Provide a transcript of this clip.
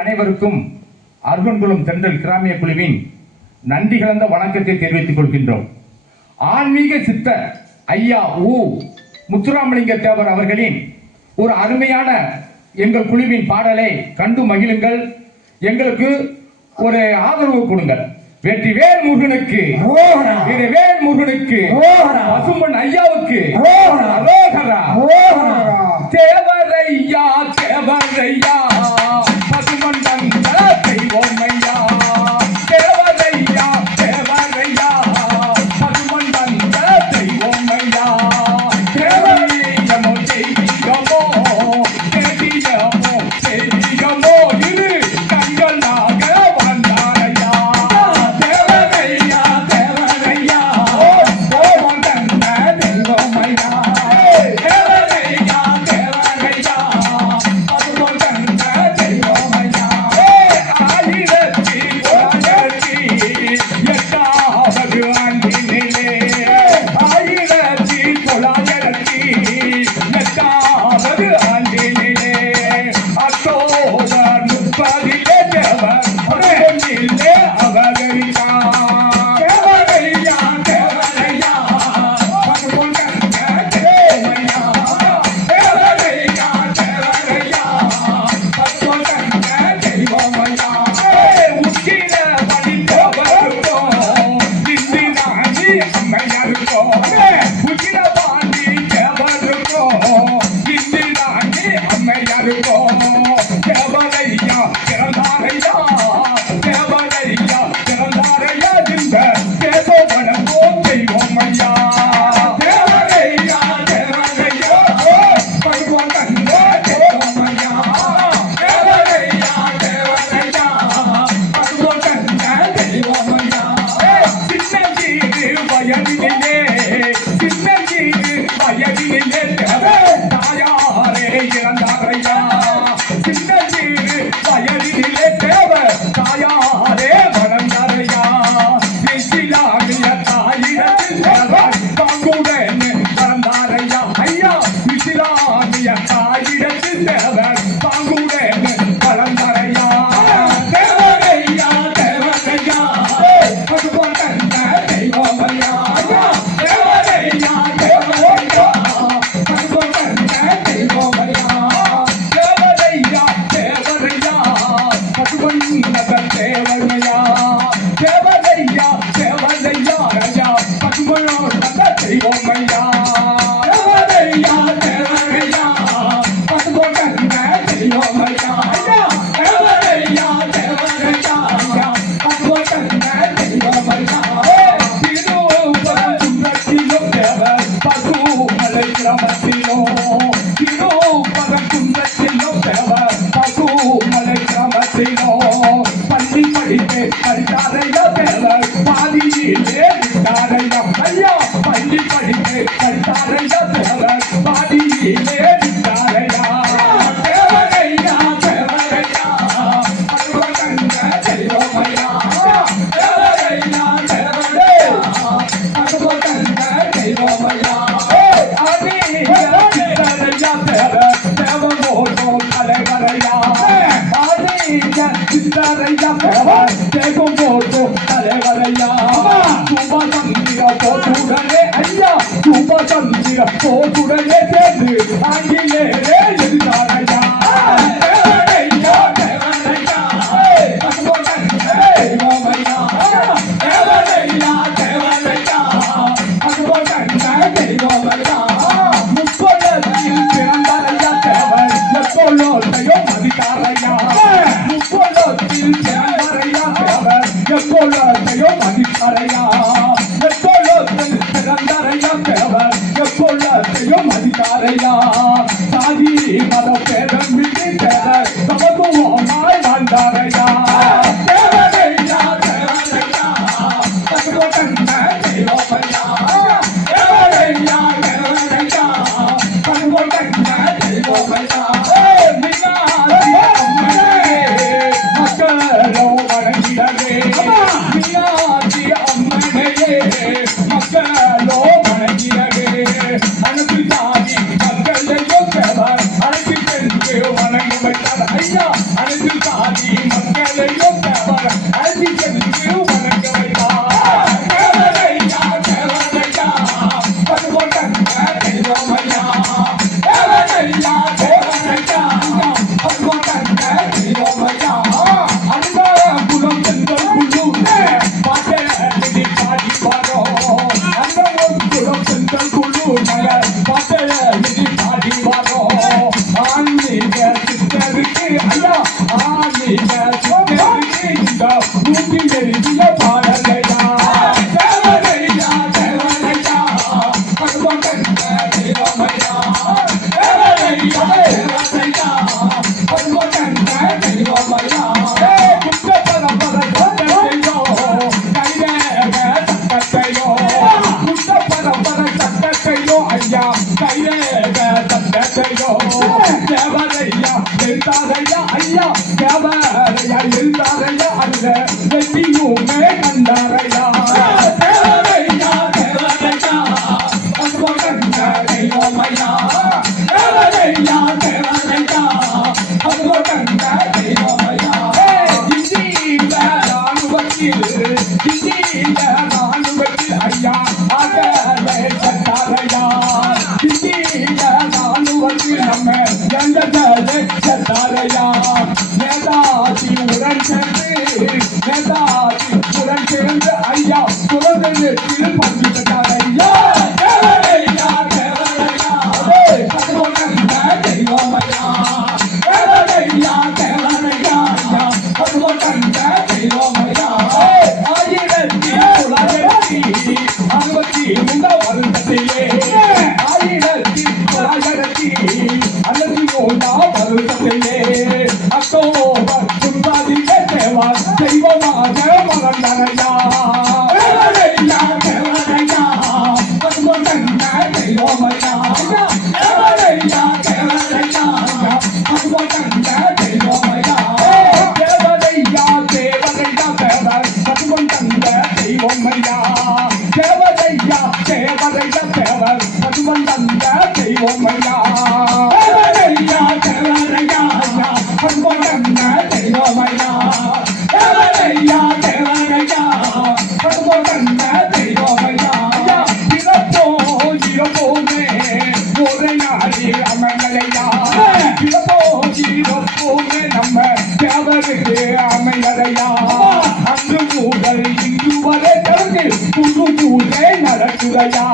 அனைவருக்கும் அருகன்குளம் தென்றல் கிராமிய குழுவின் நன்றி கலந்த வணக்கத்தை தெரிவித்துக் கொள்கின்றோம். ஆன்மீக சித்தர் ஐயா உ முத்துராமலிங்க தேவர் அவர்களின் ஒரு அருமையான எங்கள் குழுவின் பாடலை கண்டு மகிழுங்கள். எங்களுக்கு ஒரு ஆதரவு கொடுங்கள். வெற்றிவேல் முருகனுக்கு, வேல் முருகனுக்கு, பசும்பொன் ஐயாவுக்கு தேவரையா தேவரையா பசும்பொன் தந்த தெய்வம் ஐயா. தேவரையா தேவரையா பசும்பொன் தந்த தெய்வம் ஐயா. தேவரையமோ செய்திகமோ கேட்டியமோ செய்திகமோ இது கண்களாக வந்தாரையா. தேவரையா தேவரையா பசும்பொன் தந்த தெய்வம் ஐயா. தேவரையா தேவரையா பசும்பொன் தந்த தெய்வம் ஐயா. ஆயிரத்தி தொள்ளாயிரத்தி எட்டாவது ஆண்டினிலே, ஆயிரத்தி தொள்ளாயிரத்தி எட்டாவது ஆண்டினிலே அக்டோபர் 30 தேவர் பொன்னிலே அவதரித்தார். தேவரையா தேவரையா பசும்பொன் தந்த தெய்வமையா. தேவரையா தேவரையா பசும்பொன் தந்த தெய்வமையா. உச்சில படித்தவருக்கும் இந்தி நாடி அம்மையாருக்கும், உச்சில பாண்டி தேவருக்கும் இந்தி நாடி அம்மையாருக்கும். தேவரையா பிறந்தாரையா, தேவரையா பிறந்தாரையா இந்த தேசோபனமோ தெய்வம் ஐயா. தேவரையா தேவரையா பசும்பொன் தந்த தெய்வம் ஐயா. தேவரையா தேவரையா பசும்பொன் தந்த தெய்வம் ஐயா. சின்னஞ்சிறு வயதினிலே, சின்னஞ்சிறு வயதினிலே தேவர் தாயாரே இறந்தாரையா. சின்னஞ்சிறு வயதினிலே தேவர் தாயாரே வளர்ந்தாரையா. இஸ்லாமிய தாயிடத்தில் தேவர் பங்குடன் வளர்ந்தாரையா. ஐயா இஸ்லாமிய தாயிடத்தில் தேவர் பங்குடன் வளர்ந்தாரையா. தேவரையா தேவரையா பசும்பொன் தந்த தெய்வம் ஐயா. தேவரையா தேவரையா பசும்பொன் தந்த தெய்வம் ஐயா. தேவரையா தேவரையா பசும்பொன் தந்த தேவரையா. தேவரையா தேவரையா ராஜா பசும்பொன் தந்த தெய்வம் ஐயா. தேவரையா தேவரையா பசும்பொன் தந்த தெய்வம் ஐயா. தேவரையா தேவரையா பசும்பொன் தந்த தெய்வம் ஐயா. திருப்பரம் குன்றத்திலும் தேவர் பசுமலை கிராமத்திலும், திருப்பரம் குன்றத்திலும் தேவர் பசுமலை கிராமத்திலும் பள்ளி படித்து படித்தாரையா தேவர் பாதியிலே விட்டாரையா. ஐயா பள்ளி படித்து படித்தாரையா தேவர் பாதியிலே விட்டாரையா. தேவரையா தேவரையா பசும்பொன் தந்த தெய்வம் ஐயா. தேவரையா தேவரையா பசும்பொன் தந்த தெய்வம் ஐயா. சித்தரையா தேவர் தேவமோனோ தலைவரையா. சித்தரையா தேவர் தேவமோனோ தலைவரையா. சுபசந்திர போட்டுடனே ஐயா, சுபசந்திர போட்டுடனே சேர்ந்து ஆங்கிலேயே எதிர்த்தாரையா. தேவரையா தேவரையா பசும்பொன் தந்த தெய்வம் ஐயா. தேவரையா தேவரையா பசும்பொன் தந்த தெய்வம் ஐயா. முப்பொழுதில் பிறந்தாரையா தேவர் எப்பொழுதையும் மதித்தாரையா. முப்பொழுதில் பிறந்தாரையா தேவர் எப்பொழுதையும் மதித்தாரையா. எப்பொழுதில் பிறந்தாரையா தேவர் எப்பொழுதையும் மதித்தாரையா. சாதி மத பேதம் விட்டு தேவர் சமத்துவமாய் வாழ்ந்தாரையா. தேவரையா தேவரையா பசும்பொன் தந்த தெய்வம் ஐயா. தேவரையா தேவரையா பசும்பொன் தந்த தெய்வம் ஐயா. மீனாட்சி அம்மனையே மக்களோ வணங்கிடவே. மீனாட்சி அம்மனையே மக்களோ வணங்கிடவே. அனைத்து சாதி மக்களையும் தேவர் அழைத்து சென்று வணங்க வைத்தார் ஐயா. அனைத்து சாதி ஐயா தேவரையா எழுந்தாரையா அல்ல வெற்றியுமே கண்டாரையா தேவரையா தேவரையா அதுவகங்க தெய்வமையா தேவரையா தேவரையா அதுவகங்க தெய்வமையா இந்தியில ராணுவத்தில் ஐயா ஆகவே சட்டாரையா இந்தியில ராணுவத்தில் நம்ம எந்த சட்டாரையா நேதாஜி உடன் சேர்ந்து ஐயா குழந்தை பங்கிட்டாரையா தேவரையா தேவரையா அதுவகங்க தெய்வமையா தேவரையா தேவரையா அதுவகங்க தெய்வமையா 1963 வருஷத்திலே 1963 வருஷத்திலே அக்டோபர் 9 தேவா தெய்வமாக மறந்தாரையா தேவரையா தேவரையா அதுவகங்க தெய்வமையா தேவரையா தேவரையா அதுவகங்க தெய்வமையா தேவரையா தேவரையா தேவர் அதுவகங்க தெய்வமையா தேவரையா தேவரையா தேவர் அதுவகங்க தெய்வமையா தேவரையா தேவரையா அதுவகங்க தெய்வமையா தேவரையா தேவரையா அதுவகங்க தெய்வமையா இறப்போமே ஒரே நாளில் அமையலையா இறப்போமே நம்ம தேவருக்கு அமையலையா அன்று முதல் இன்று வரை தொடர்ந்து புது பூஜை நடக்குதையா